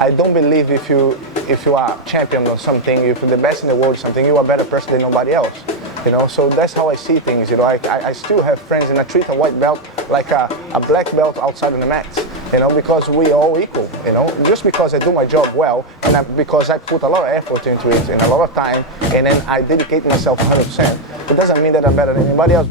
I don't believe if you are champion or something, if you're the best in the world or something, you are a better person than nobody else. You know, so that's how I see things. You know, I still have friends and I treat a white belt like a black belt outside on the mat. You know, because we all equal. You know, just because I do my job well and because I put a lot of effort into it and a lot of time, and then I dedicate myself 100%. It doesn't mean that I'm better than anybody else.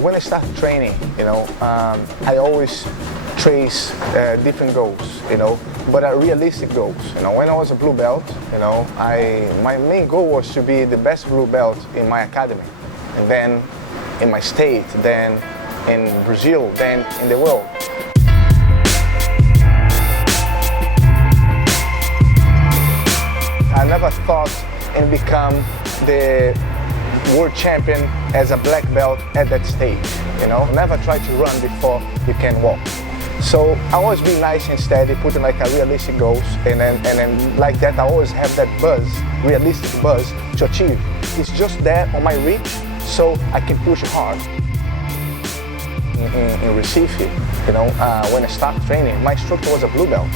When I start training, you know, I always trace different goals, you know, but realistic goals. You know, when I was a blue belt, you know, my main goal was to be the best blue belt in my academy, and then in my state, then in Brazil, then in the world. I never thought in become the world champion as a black belt at that stage, you know. Never try to run before you can walk. So I always be nice and steady, putting like a realistic goals, and then like that I always have that buzz, realistic buzz to achieve. It's just there on my reach, so I can push hard. In Recife, you know, when I started training, my instructor was a blue belt,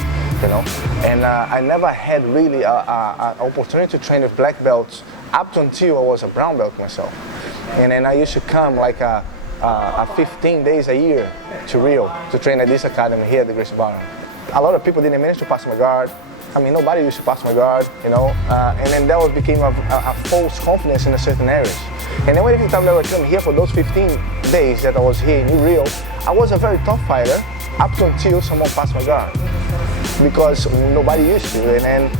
you know, and I never had really an opportunity to train with black belts up until I was a brown belt myself. And then I used to come like 15 days a year to Rio to train at this academy here at the Gracie Barra. A lot of people didn't manage to pass my guard. I mean, nobody used to pass my guard, you know, and then that became a false confidence in certain areas. And then every time that I came here for those 15 days that I was here in Rio, I was a very tough fighter up until someone passed my guard, because nobody used to. And then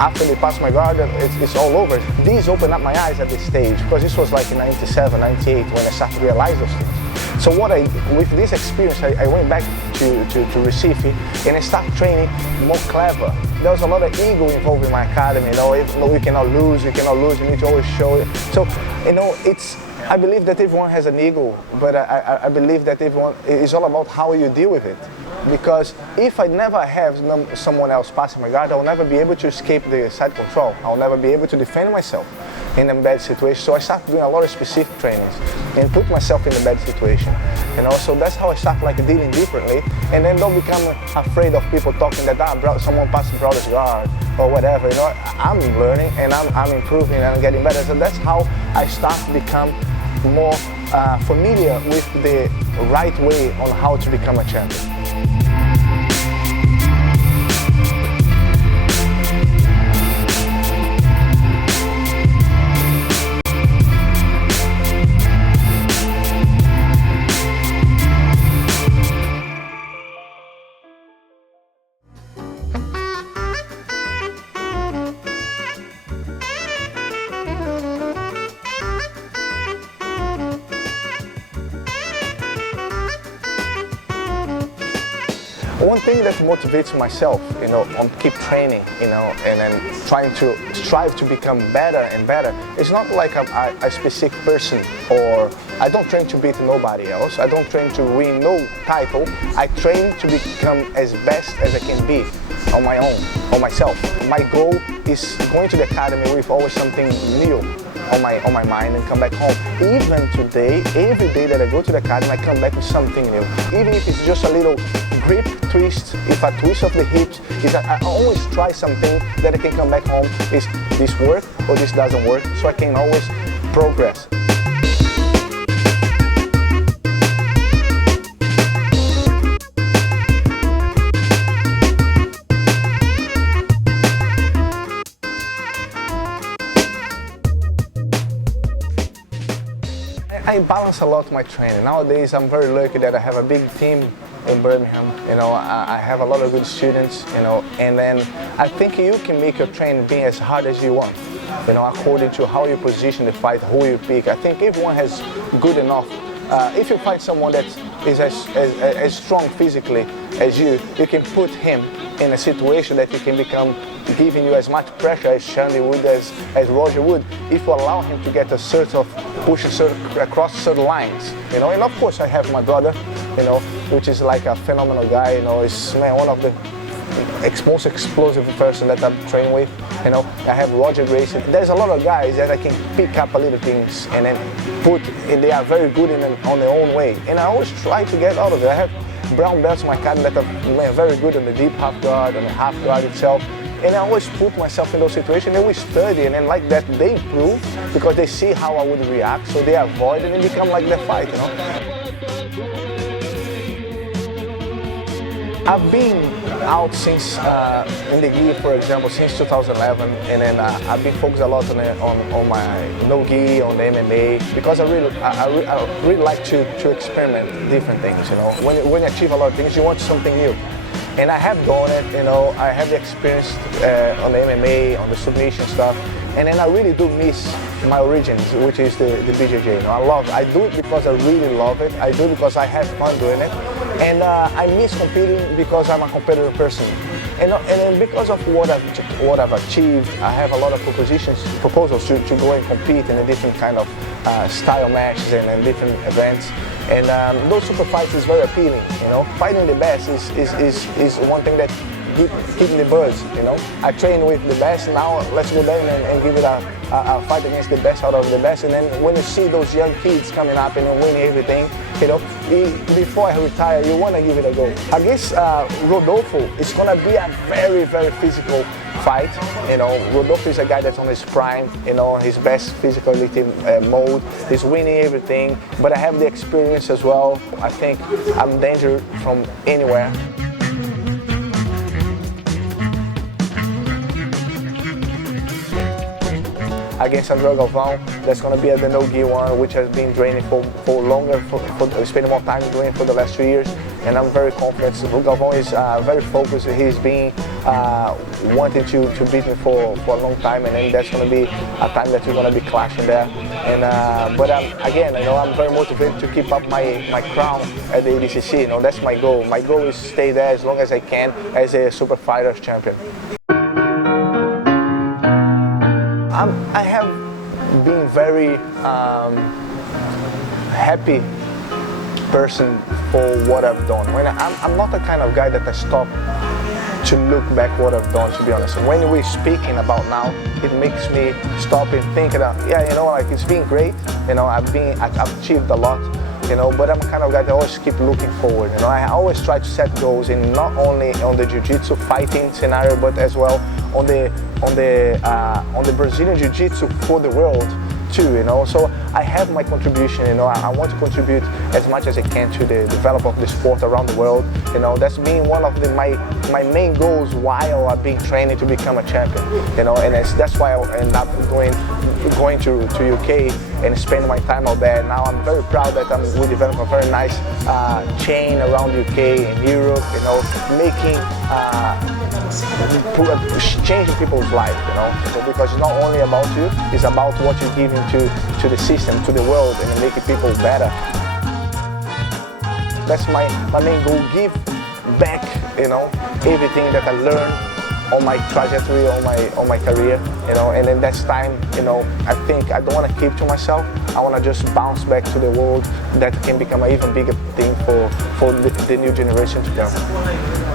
after they passed my guard, it's all over. These opened up my eyes at this stage, because this was like in 97, 98 when I started to realize those things. So with this experience, I went back to Recife and I started training more clever. There was a lot of ego involved in my academy, you know, we cannot lose, you need to always show it. So, you know, I believe that everyone has an ego, but I believe that it's all about how you deal with it. Because if I never have someone else passing my guard, I'll never be able to escape the side control. I'll never be able to defend myself in a bad situation. So I started doing a lot of specific trainings and put myself in a bad situation. You know, so that's how I started like dealing differently, and then don't become afraid of people talking that someone passed brother's guard or whatever. You know, I'm learning and I'm improving and I'm getting better. So that's how I start to become more familiar with the right way on how to become a champion. One thing that motivates myself, you know, on keep training, you know, and then trying to strive to become better and better. It's not like a specific person, or I don't train to beat nobody else. I don't train to win no title. I train to become as best as I can be on my own, on myself. My goal is going to the academy with always something new on my mind and come back home. Even today, every day that I go to the academy, I come back with something new. Even if it's just a little grip twist, if a twist of the hips, I always try something that I can come back home. Is this work or this doesn't work? So I can always progress. I balance a lot my training. Nowadays, I'm very lucky that I have a big team in Birmingham. You know, I have a lot of good students, you know, and then I think you can make your training be as hard as you want, you know, according to how you position the fight, who you pick. I think everyone has good enough if you find someone that is as strong physically as you can put him in a situation that he can become giving you as much pressure as Shandy would, as Roger would, if you allow him to get a sort of push across certain lines, you know. And of course I have my brother, you know, which is like a phenomenal guy, you know. Is one of the most explosive person that I'm trained with, you know. I have Roger Gracie. There's a lot of guys that I can pick up a little things and then put, and they are very good on their own way. And I always try to get out of it. I have brown belts in my academy that are very good on the deep half guard, on the half guard itself. And I always put myself in those situations, and we study, and then like that they improve because they see how I would react, so they avoid it and become like the fight, you know. I've been out since, in the gi, for example, since 2011, and then I've been focused a lot on my no-gi, on the MMA, because I really like to experiment different things, you know. When you achieve a lot of things, you want something new. And I have done it, you know, I have the experience on the MMA, on the submission stuff, and then I really do miss my origins, which is the BJJ. You know, I do it because I really love it. I do it because I have fun doing it. And I miss competing because I'm a competitive person. And then because of what I've achieved, I have a lot of proposals to go and compete in a different kind of style matches and different events. And those super fights is very appealing, you know. Fighting the best is one thing that keeps the buzz, you know. I train with the best, now let's go there and give it a fight against the best out of the best. And then when you see those young kids coming up and winning everything, you know, before I retire, you want to give it a go. Against Rodolfo, it's going to be a very, very physical fight. You know, Rodolfo is a guy that's on his prime, you know, his best physicality mode. He's winning everything, but I have the experience as well. I think I'm dangerous from anywhere. Against Galvao, that's going to be the no-gi one, which has been training for longer, spending more time doing it for the last 2 years, and I'm very confident. Galvao is very focused. He's been wanting to beat me for a long time, and then that's going to be a time that we're going to be clashing there. And but again, you know, I'm very motivated to keep up my crown at the ADCC. You know, that's my goal. My goal is to stay there as long as I can as a super fighters champion. I have been very happy person for what I've done. When I'm not the kind of guy that I stop to look back what I've done, to be honest. When we're speaking about now, it makes me stop and think that, yeah, you know, like it's been great. You know, I've achieved a lot. You know, but I'm the kind of guy that always keep looking forward. You know, I always try to set goals in not only on the Jiu-Jitsu fighting scenario, but as well on the Brazilian Jiu-Jitsu for the world too. You know, so I have my contribution. You know, I want to contribute as much as I can to the development of the sport around the world. You know, that's been one of my main goals while I've been training to become a champion. You know, and that's why I ended up going to UK and spending my time out there. Now I'm very proud that we developed a very nice chain around UK and Europe, you know, making, changing people's life, you know, so because it's not only about you, it's about what you're giving to the system, to the world, and making people better. That's my main goal, give back, you know, everything that I learned on my trajectory, on my career, you know, and then that's time, you know, I think I don't want to keep to myself. I want to just bounce back to the world that can become an even bigger thing for the new generation to come.